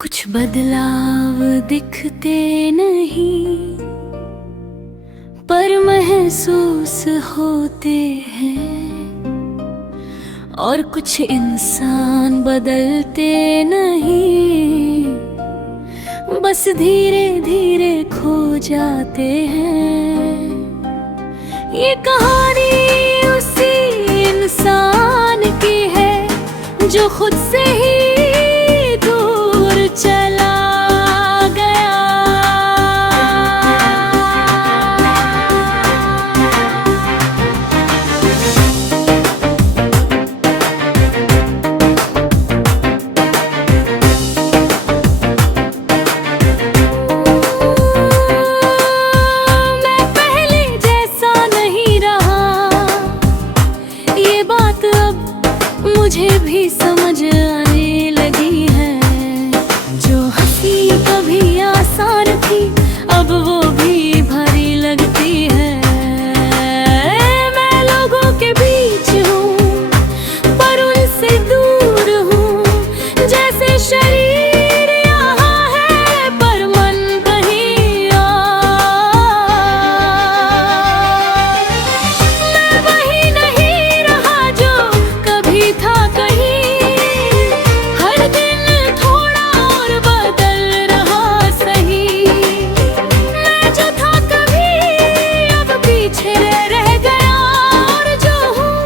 कुछ बदलाव दिखते नहीं पर महसूस होते हैं, और कुछ इंसान बदलते नहीं, बस धीरे धीरे खो जाते हैं। ये कहानी उसी इंसान की है जो खुद से ही दूर चला गया। मैं पहले जैसा नहीं रहा, ये बात अब मुझे भी समझ आने लगी है। जो हंसी कभी आसान थी अब वो भी भारी लगती है। मैं लोगों के बीच हूँ पर उनसे दूर हूँ, जैसे शरीर यहाँ है पर मन कहीं और। मैं वही नहीं रहा जो कभी था कहीं, हर दिन थोड़ा और बदल रहा सही। मैं जो था कभी अब पीछे रह गया, और जो हूँ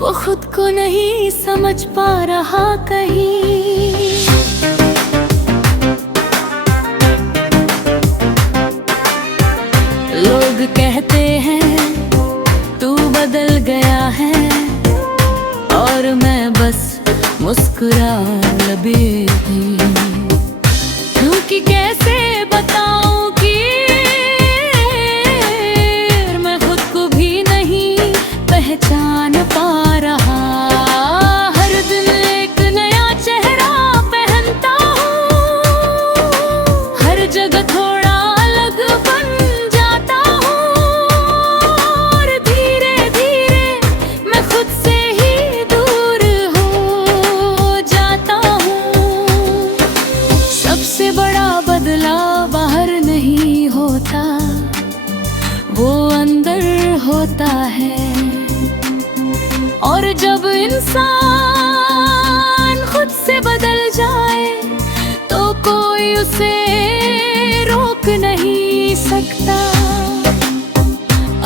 वो खुद को नहीं समझ पा रहा कहीं। लोग कहते हैं तू बदल गया है, और मैं बस मुस्कुरा लबी हूँ, क्योंकि कैसे बताऊं कि मैं खुद को भी नहीं पहचान पा रहा। हर दिन एक नया चेहरा पहनता हूँ, हर जगह थोड़ा अलग बन जाता हूँ, और धीरे धीरे मैं खुद से ही दूर हो जाता हूँ। सबसे बड़ा बदलाव बाहर नहीं होता, वो अंदर होता है। और जब इंसान खुद से बदल जाए तो कोई उसे रोक नहीं सकता।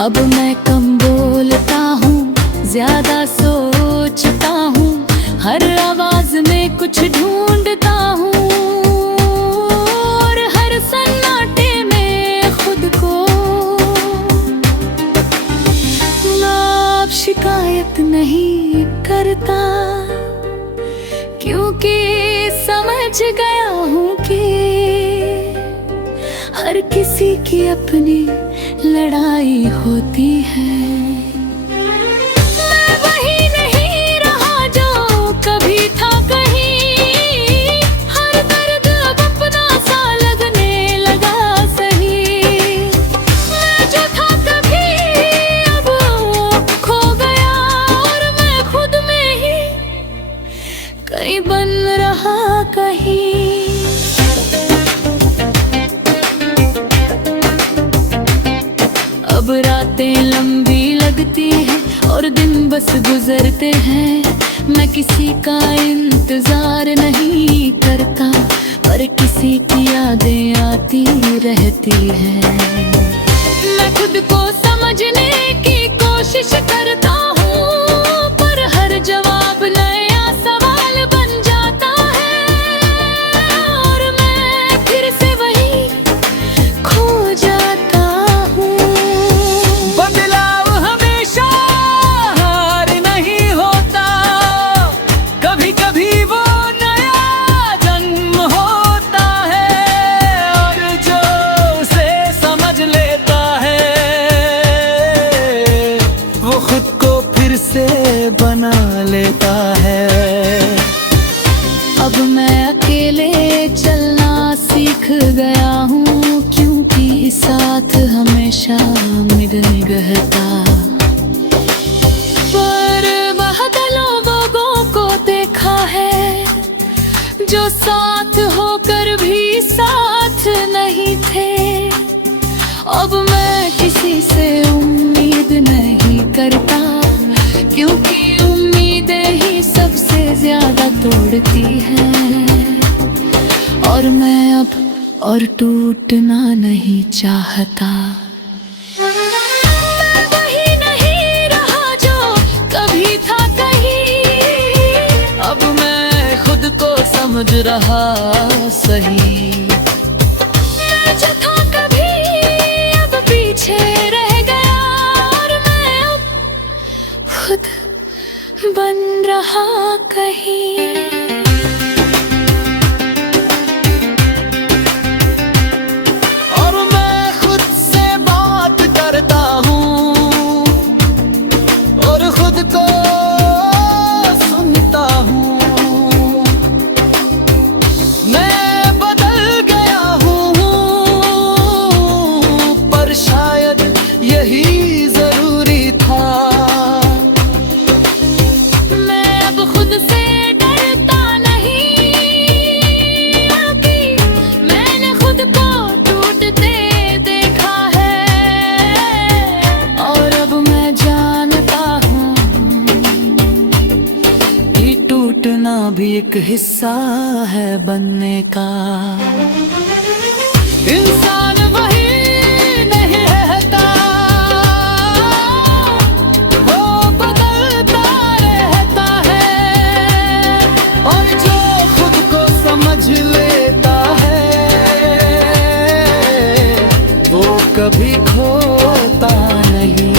अब मैं कम बोलता हूँ, ज्यादा सोचता हूँ, हर आवाज में कुछ ढूंढता हूँ, और हर सन्नाटे में खुद को अब शिकायत नहीं करता, क्योंकि समझ गया हूँ कि हर किसी की अपनी लड़ाई होती है। मैं वही नहीं रहा जो कभी था कहीं, हर दर्द अब अपना सा लगने लगा सही। मैं जो था कभी अब खो गया, और मैं खुद में ही कहीं बन रहा कहीं। अब रातें लंबी लगती हैं और दिन बस गुजरते हैं। मैं किसी का इंतजार नहीं करता, पर किसी की यादें आती रहती हैं। मैं खुद को समझने की कोशिश करता हूँ, पर हर जवाब नया सवाल बन जाता है, और मैं फिर से वही खो जाता हूँ। बदलाव हमेशा हार नहीं होता, कभी कभी वो नया जन्म होता है, और जो उसे समझ लेता है वो खुद को फिर से बना लेता है। अब मैं अकेले चलना सीख गया हूँ, क्योंकि साथ हमेशा मिल निगहता। पर बहुत लोगों को देखा है जो साथ होकर भी साथ नहीं थे। अब मैं किसी से उम्मीद नहीं करता, क्योंकि उम्मीदें ही सबसे ज्यादा तोड़ती हैं। और मैं अब और टूटना नहीं चाहता। मैं वही नहीं रहा जो कभी था कहीं, अब मैं खुद को समझ रहा सही। मैं जो था कभी अब पीछे रह गया, और मैं अब खुद बन रहा कहीं। और मैं खुद से बात करता हूँ और खुद को सुनता हूँ। मैं बदल गया हूँ, पर शायद यही जरूरी था। मैं अब खुद से डरता नहीं, कि मैंने खुद को टूटते देखा है। और अब मैं जानता हूँ कि टूटना भी एक हिस्सा है बनने का। इंसान वही नहीं रहता, वो बदलता रहता है। और जो खुद को समझ लेता है, वो कभी खोता नहीं,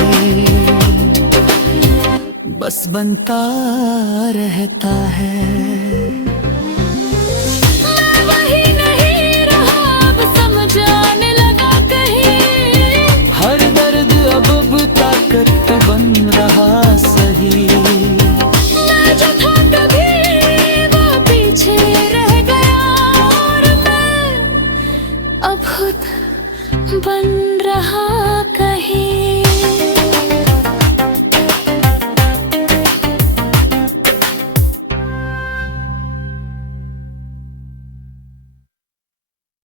बस बनता रहता है। मैं वही नहीं रहा, अब समझ आने लगा कहीं। हर दर्द अब ताकत बन